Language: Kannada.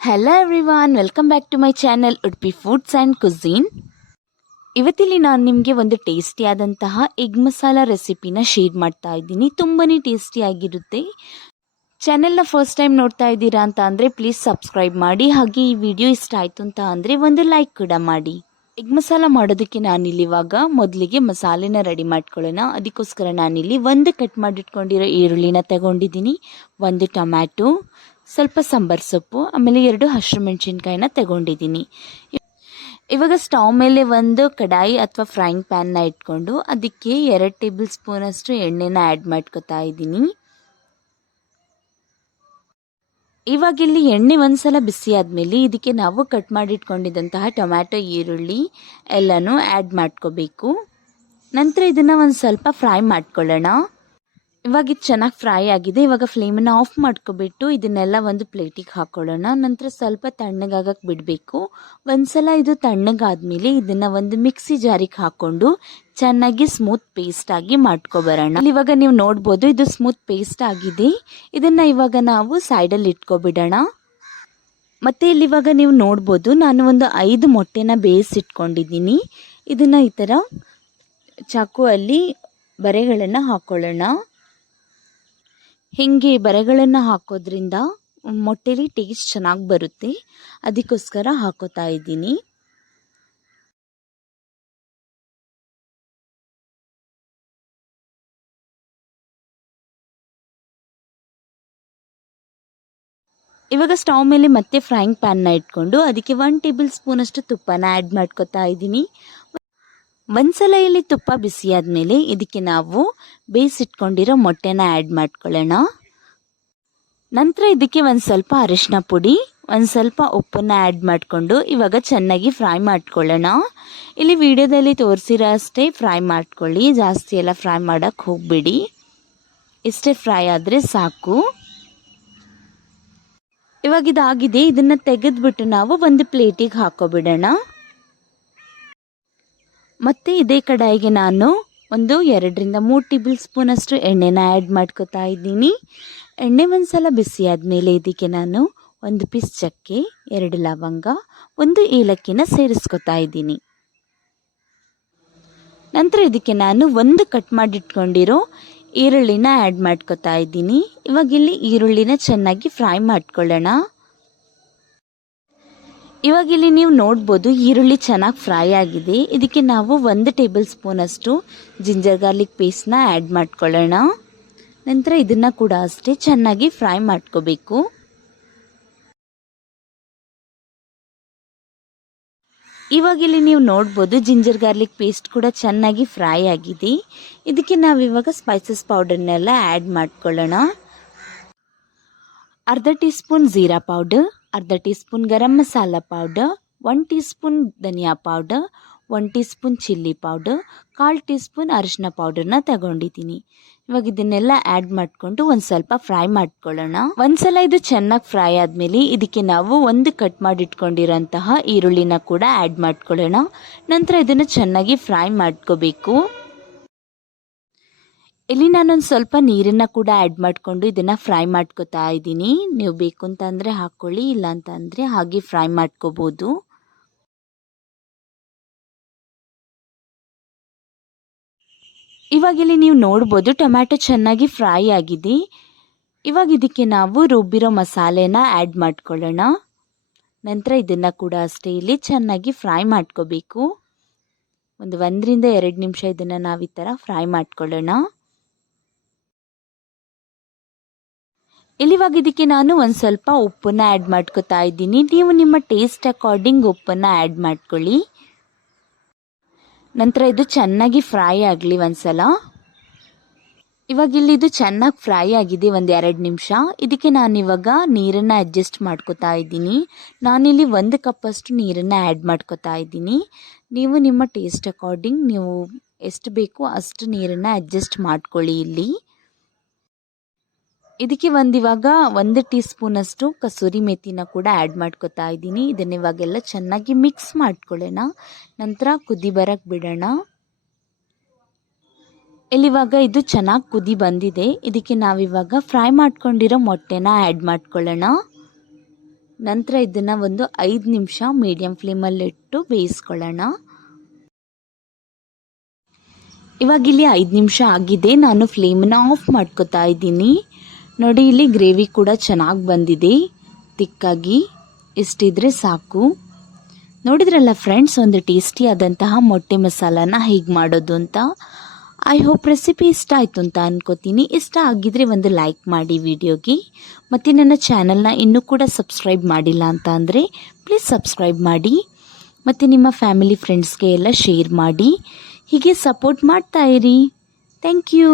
Hello everyone, welcome back to my channel Udupi foods and cuisine. ಇವತ್ತಿಲ್ಲಿ ನಾನು ನಿಮಗೆ ಒಂದು ಟೇಸ್ಟಿಯಾದಂತಹ ಎಗ್ ಮಸಾಲ ರೆಸಿಪಿನ ಶೇರ್ ಮಾಡ್ತಾ ಇದ್ದೀನಿ. ತುಂಬಾ ಟೇಸ್ಟಿಯಾಗಿರುತ್ತೆ. ಚಾನೆಲ್ನ ಫಸ್ಟ್ ಟೈಮ್ ನೋಡ್ತಾ ಇದ್ದೀರಾ ಅಂತ ಅಂದರೆ ಪ್ಲೀಸ್ ಸಬ್ಸ್ಕ್ರೈಬ್ ಮಾಡಿ. ಹಾಗೆ ಈ ವಿಡಿಯೋ ಇಷ್ಟ ಆಯಿತು ಅಂತ ಅಂದರೆ ಒಂದು ಲೈಕ್ ಕೂಡ ಮಾಡಿ. ಎಗ್ ಮಸಾಲ ಮಾಡೋದಕ್ಕೆ ನಾನಿಲ್ಲಿ ಇವಾಗ ಮೊದಲಿಗೆ ಮಸಾಲೆನ ರೆಡಿ ಮಾಡ್ಕೊಳ್ಳೋಣ. ಅದಕ್ಕೋಸ್ಕರ ನಾನಿಲ್ಲಿ ಒಂದು ಕಟ್ ಮಾಡಿಟ್ಕೊಂಡಿರೋ ಈರುಳ್ಳಿನ ತಗೊಂಡಿದ್ದೀನಿ, ಒಂದು ಟೊಮ್ಯಾಟೊ, ಸ್ವಲ್ಪ ಸಾಂಬಾರ್ ಸೊಪ್ಪು, ಆಮೇಲೆ 2 ಹಸಿರು ಮೆಣಸಿನ್ಕಾಯಿನ ತಗೊಂಡಿದ್ದೀನಿ. ಇವಾಗ ಸ್ಟವ್ ಮೇಲೆ ಒಂದು ಕಡಾಯಿ ಅಥವಾ ಫ್ರೈಯಿಂಗ್ ಪ್ಯಾನ್ನ ಇಟ್ಕೊಂಡು ಅದಕ್ಕೆ 2 ಟೇಬಲ್ ಸ್ಪೂನಷ್ಟು ಎಣ್ಣೆನ ಆ್ಯಡ್ ಮಾಡ್ಕೊತಾ ಇದ್ದೀನಿ. ಇವಾಗ ಇಲ್ಲಿ ಎಣ್ಣೆ ಒಂದ್ಸಲ ಬಿಸಿ ಆದಮೇಲೆ ಇದಕ್ಕೆ ನಾವು ಕಟ್ ಮಾಡಿಟ್ಕೊಂಡಿದ್ದಂತಹ ಟೊಮ್ಯಾಟೊ, ಈರುಳ್ಳಿ ಎಲ್ಲನೂ ಆ್ಯಡ್ ಮಾಡ್ಕೋಬೇಕು. ನಂತರ ಇದನ್ನು ಒಂದು ಸ್ವಲ್ಪ ಫ್ರೈ ಮಾಡ್ಕೊಳ್ಳೋಣ. ಇವಾಗ ಇದು ಚೆನ್ನಾಗಿ ಫ್ರೈ ಆಗಿದೆ. ಇವಾಗ ಫ್ಲೇಮನ್ನು ಆಫ್ ಮಾಡ್ಕೊಬಿಟ್ಟು ಇದನ್ನೆಲ್ಲ ಒಂದು ಪ್ಲೇಟಿಗೆ ಹಾಕೊಳ್ಳೋಣ. ನಂತರ ಸ್ವಲ್ಪ ತಣ್ಣಗಾಗಕ್ಕೆ ಬಿಡಬೇಕು. ಒಂದ್ಸಲ ಇದು ತಣ್ಣಗಾದ್ಮೇಲೆ ಇದನ್ನು ಒಂದು ಮಿಕ್ಸಿ ಜಾರಿಗೆ ಹಾಕ್ಕೊಂಡು ಚೆನ್ನಾಗಿ ಸ್ಮೂತ್ ಪೇಸ್ಟ್ ಆಗಿ ಮಾಡ್ಕೊಬರೋಣ. ಇವಾಗ ನೀವು ನೋಡ್ಬೋದು ಇದು ಸ್ಮೂತ್ ಪೇಸ್ಟ್ ಆಗಿದೆ. ಇದನ್ನು ಇವಾಗ ನಾವು ಸೈಡಲ್ಲಿ ಇಟ್ಕೊಬಿಡೋಣ. ಮತ್ತು ಇಲ್ಲಿವಾಗ ನೀವು ನೋಡ್ಬೋದು ನಾನು ಒಂದು 5 ಮೊಟ್ಟೆನ ಬೇಯಿಸಿಟ್ಕೊಂಡಿದ್ದೀನಿ. ಇದನ್ನು ಈ ಥರ ಚಾಕುವಲ್ಲಿ ಬರೆಗಳನ್ನು ಹಾಕ್ಕೊಳ್ಳೋಣ. ಹೀಗೆ ಬರೆಗಳನ್ನು ಹಾಕೋದ್ರಿಂದ ಮೊಟ್ಟೆಲಿ ಟೇಸ್ಟ್ ಚೆನ್ನಾಗಿ ಬರುತ್ತೆ, ಅದಕ್ಕೋಸ್ಕರ ಹಾಕೋತಾ ಇದ್ದೀನಿ. ಇವಾಗ ಸ್ಟವ್ ಮೇಲೆ ಮತ್ತೆ ಫ್ರೈಯಿಂಗ್ ಪ್ಯಾನ್ನ ಇಟ್ಕೊಂಡು ಅದಕ್ಕೆ 1 ಟೇಬಲ್ ಸ್ಪೂನಷ್ಟು ತುಪ್ಪನ ಆ್ಯಡ್ ಮಾಡ್ಕೊತಾ ಇದ್ದೀನಿ. ಒಂದ್ಸಲ ಇಲ್ಲಿ ತುಪ್ಪ ಬಿಸಿ ಆದಮೇಲೆ ಇದಕ್ಕೆ ನಾವು ಬೇಯಿಸಿಟ್ಕೊಂಡಿರೋ ಮೊಟ್ಟೆನ ಆ್ಯಡ್ ಮಾಡ್ಕೊಳ್ಳೋಣ. ನಂತರ ಇದಕ್ಕೆ ಒಂದು ಸ್ವಲ್ಪ ಅರಿಶಿನ ಪುಡಿ, ಒಂದು ಸ್ವಲ್ಪ ಉಪ್ಪನ್ನು ಆ್ಯಡ್ ಮಾಡಿಕೊಂಡು ಇವಾಗ ಚೆನ್ನಾಗಿ ಫ್ರೈ ಮಾಡ್ಕೊಳ್ಳೋಣ. ಇಲ್ಲಿ ವಿಡಿಯೋದಲ್ಲಿ ತೋರಿಸಿರೋ ಅಷ್ಟೇ ಫ್ರೈ ಮಾಡ್ಕೊಳ್ಳಿ, ಜಾಸ್ತಿ ಎಲ್ಲ ಫ್ರೈ ಮಾಡೋಕ್ಕೆ ಹೋಗಬೇಡಿ. ಇಷ್ಟೇ ಫ್ರೈ ಆದರೆ ಸಾಕು. ಇವಾಗ ಇದಾಗಿದೆ. ಇದನ್ನು ತೆಗೆದ್ಬಿಟ್ಟು ನಾವು ಒಂದು ಪ್ಲೇಟಿಗೆ ಹಾಕೋಬಿಡೋಣ. ಮತ್ತು ಇದೇ ಕಡಾಯಿಗೆ ನಾನು ಒಂದು 2 ರಿಂದ 3 ಟೇಬಲ್ ಸ್ಪೂನಷ್ಟು ಎಣ್ಣೆನ ಆ್ಯಡ್ ಮಾಡ್ಕೊತಾ ಇದ್ದೀನಿ. ಎಣ್ಣೆ ಒಂದ್ಸಲ ಬಿಸಿ ಆದಮೇಲೆ ಇದಕ್ಕೆ ನಾನು 1 ಪೀಸ್ ಚಕ್ಕೆ, 2 ಲವಂಗ, 1 ಏಲಕ್ಕಿನ ಸೇರಿಸ್ಕೊತಾ ಇದ್ದೀನಿ. ನಂತರ ಇದಕ್ಕೆ ನಾನು ಒಂದು ಕಟ್ ಮಾಡಿಟ್ಕೊಂಡಿರೋ ಈರುಳ್ಳಿನ ಆ್ಯಡ್ ಮಾಡ್ಕೊತಾ ಇದ್ದೀನಿ. ಇವಾಗ ಇಲ್ಲಿ ಈರುಳ್ಳಿನ ಚೆನ್ನಾಗಿ ಫ್ರೈ ಮಾಡ್ಕೊಳ್ಳೋಣ. ಇವಾಗ ಇಲ್ಲಿ ನೀವು ನೋಡ್ಬೋದು ಈರುಳ್ಳಿ ಚೆನ್ನಾಗಿ ಫ್ರೈ ಆಗಿದೆ. ಇದಕ್ಕೆ ನಾವು 1 ಟೇಬಲ್ ಸ್ಪೂನಷ್ಟು ಜಿಂಜರ್ ಗಾರ್ಲಿಕ್ ಪೇಸ್ಟ್ನ ಆ್ಯಡ್ ಮಾಡ್ಕೊಳ್ಳೋಣ. ನಂತರ ಇದನ್ನು ಕೂಡ ಅಷ್ಟೇ ಚೆನ್ನಾಗಿ ಫ್ರೈ ಮಾಡ್ಕೋಬೇಕು. ಇವಾಗ ಇಲ್ಲಿ ನೀವು ನೋಡ್ಬೋದು ಜಿಂಜರ್ ಗಾರ್ಲಿಕ್ ಪೇಸ್ಟ್ ಕೂಡ ಚೆನ್ನಾಗಿ ಫ್ರೈ ಆಗಿದೆ. ಇದಕ್ಕೆ ನಾವಿವಾಗ ಸ್ಪೈಸಸ್ ಪೌಡರ್ನೆಲ್ಲ ಆ್ಯಡ್ ಮಾಡ್ಕೊಳ್ಳೋಣ. ಅರ್ಧ ಟೀ ಸ್ಪೂನ್ ಜೀರಾ ಪೌಡರ್, ಅರ್ಧ teaspoon garam masala powder, 1 teaspoon ಧನಿಯಾ powder, 1 teaspoon chilli powder, 1/4 teaspoon ಅರಿಶಿನ ಪೌಡರ್ನ ತಗೊಂಡಿದ್ದೀನಿ. ಇವಾಗ ಇದನ್ನೆಲ್ಲ ಆ್ಯಡ್ ಮಾಡಿಕೊಂಡು ಒಂದು ಸ್ವಲ್ಪ ಫ್ರೈ ಮಾಡ್ಕೊಳ್ಳೋಣ. ಒಂದ್ಸಲ ಇದು ಚೆನ್ನಾಗಿ ಫ್ರೈ ಆದಮೇಲೆ ಇದಕ್ಕೆ ನಾವು ಒಂದು ಕಟ್ ಮಾಡಿಟ್ಕೊಂಡಿರೋಂತಹ ಈರುಳ್ಳಿನ ಕೂಡ ಆ್ಯಡ್ ಮಾಡ್ಕೊಳ್ಳೋಣ. ನಂತರ ಇದನ್ನು ಚೆನ್ನಾಗಿ ಫ್ರೈ ಮಾಡ್ಕೋಬೇಕು. ಇಲ್ಲಿ ನಾನೊಂದು ಸ್ವಲ್ಪ ನೀರನ್ನು ಕೂಡ ಆ್ಯಡ್ ಮಾಡಿಕೊಂಡು ಇದನ್ನು ಫ್ರೈ ಮಾಡ್ಕೋತಾ ಇದ್ದೀನಿ. ನೀವು ಬೇಕು ಅಂತ ಅಂದರೆ ಹಾಕ್ಕೊಳ್ಳಿ, ಇಲ್ಲ ಅಂತ ಅಂದರೆ ಹಾಗೆ ಫ್ರೈ ಮಾಡ್ಕೋಬೋದು. ಇವಾಗ ಇಲ್ಲಿ ನೀವು ನೋಡ್ಬೋದು ಟೊಮ್ಯಾಟೊ ಚೆನ್ನಾಗಿ ಫ್ರೈ ಆಗಿದೆ. ಇವಾಗ ಇದಕ್ಕೆ ನಾವು ರುಬ್ಬಿರೋ ಮಸಾಲೆನ ಆ್ಯಡ್ ಮಾಡ್ಕೊಳ್ಳೋಣ. ನಂತರ ಇದನ್ನು ಕೂಡ ಅಷ್ಟೇ ಇಲ್ಲಿ ಚೆನ್ನಾಗಿ ಫ್ರೈ ಮಾಡ್ಕೋಬೇಕು. ಒಂದು 1 ರಿಂದ 2 ನಿಮಿಷ ಇದನ್ನು ನಾವು ಈ ಥರ ಫ್ರೈ ಮಾಡ್ಕೊಳ್ಳೋಣ. ಇಲ್ಲಿವಾಗ ಇದಕ್ಕೆ ನಾನು ಒಂದು ಸ್ವಲ್ಪ ಉಪ್ಪನ್ನು ಆ್ಯಡ್ ಮಾಡ್ಕೊತಾ ಇದ್ದೀನಿ. ನೀವು ನಿಮ್ಮ ಟೇಸ್ಟ್ ಅಕಾರ್ಡಿಂಗ್ ಉಪ್ಪನ್ನು ಆ್ಯಡ್ ಮಾಡ್ಕೊಳ್ಳಿ. ನಂತರ ಇದು ಚೆನ್ನಾಗಿ ಫ್ರೈ ಆಗಲಿ ಒಂದ್ಸಲ. ಇವಾಗ ಇಲ್ಲಿ ಇದು ಚೆನ್ನಾಗಿ ಫ್ರೈ ಆಗಿದೆ 1-2 ನಿಮಿಷ. ಇದಕ್ಕೆ ನಾನಿವಾಗ ನೀರನ್ನು ಅಡ್ಜಸ್ಟ್ ಮಾಡ್ಕೊತಾ ಇದ್ದೀನಿ. ನಾನಿಲ್ಲಿ 1 ಕಪ್ಪಷ್ಟು ನೀರನ್ನು ಆ್ಯಡ್ ಮಾಡ್ಕೊತಾ ಇದ್ದೀನಿ. ನೀವು ನಿಮ್ಮ ಟೇಸ್ಟ್ ಅಕಾರ್ಡಿಂಗ್ ನೀವು ಎಷ್ಟು ಬೇಕೋ ಅಷ್ಟು ನೀರನ್ನು ಅಡ್ಜಸ್ಟ್ ಮಾಡ್ಕೊಳ್ಳಿ. ಇಲ್ಲಿ ಇದಕ್ಕೆ ಇವಾಗ 1 ಟೀ ಸ್ಪೂನಷ್ಟು ಕಸೂರಿ ಮೇಥಿನ ಕೂಡ ಆ್ಯಡ್ ಮಾಡ್ಕೊತಾ ಇದ್ದೀನಿ. ಇದನ್ನ ಇವಾಗೆಲ್ಲ ಚೆನ್ನಾಗಿ ಮಿಕ್ಸ್ ಮಾಡ್ಕೊಳ್ಳೋಣ. ನಂತರ ಕುದಿ ಬರಕ್ಕೆ ಬಿಡೋಣ. ಇಲ್ಲಿವಾಗ ಇದು ಚೆನ್ನಾಗಿ ಕುದಿ ಬಂದಿದೆ. ಇದಕ್ಕೆ ನಾವಿವಾಗ ಫ್ರೈ ಮಾಡ್ಕೊಂಡಿರೋ ಮೊಟ್ಟೆನ ಆ್ಯಡ್ ಮಾಡ್ಕೊಳ್ಳೋಣ. ನಂತರ ಇದನ್ನು ಒಂದು 5 ನಿಮಿಷ ಮೀಡಿಯಂ ಫ್ಲೇಮಲ್ಲಿಟ್ಟು ಬೇಯಿಸ್ಕೊಳ್ಳೋಣ. ಇವಾಗ ಇಲ್ಲಿ 5 ನಿಮಿಷ ಆಗಿದೆ. ನಾನು ಫ್ಲೇಮನ್ನ ಆಫ್ ಮಾಡ್ಕೊತಾ ಇದ್ದೀನಿ. ನೋಡಿ, ಇಲ್ಲಿ ಗ್ರೇವಿ ಕೂಡ ಚೆನ್ನಾಗಿ ಬಂದಿದೆ, ತಿಕ್ಕಾಗಿ. ಇಷ್ಟಿದ್ರೆ ಸಾಕು. ನೋಡಿದ್ರಲ್ಲ ಫ್ರೆಂಡ್ಸ್, ಒಂದು ಟೇಸ್ಟಿ ಆದಂತಹ ಮೊಟ್ಟೆ ಮಸಾಲಾನ ಹೇಗೆ ಮಾಡೋದು ಅಂತ. ಐ ಹೋಪ್ ರೆಸಿಪಿ ಇಷ್ಟ ಆಯಿತು ಅಂತ ಅನ್ಕೋತೀನಿ. ಇಷ್ಟ ಆಗಿದ್ರೆ ಒಂದು ಲೈಕ್ ಮಾಡಿ ವಿಡಿಯೋಗೆ. ಮತ್ತು ನನ್ನ ಚಾನಲ್ನ ಇನ್ನೂ ಕೂಡ ಸಬ್ಸ್ಕ್ರೈಬ್ ಮಾಡಿಲ್ಲ ಅಂತ ಅಂದರೆ ಪ್ಲೀಸ್ ಸಬ್ಸ್ಕ್ರೈಬ್ ಮಾಡಿ. ಮತ್ತು ನಿಮ್ಮ ಫ್ಯಾಮಿಲಿ ಫ್ರೆಂಡ್ಸ್ಗೆ ಎಲ್ಲ ಶೇರ್ ಮಾಡಿ. ಹೀಗೆ ಸಪೋರ್ಟ್ ಮಾಡ್ತಾ ಇರಿ. Thank you.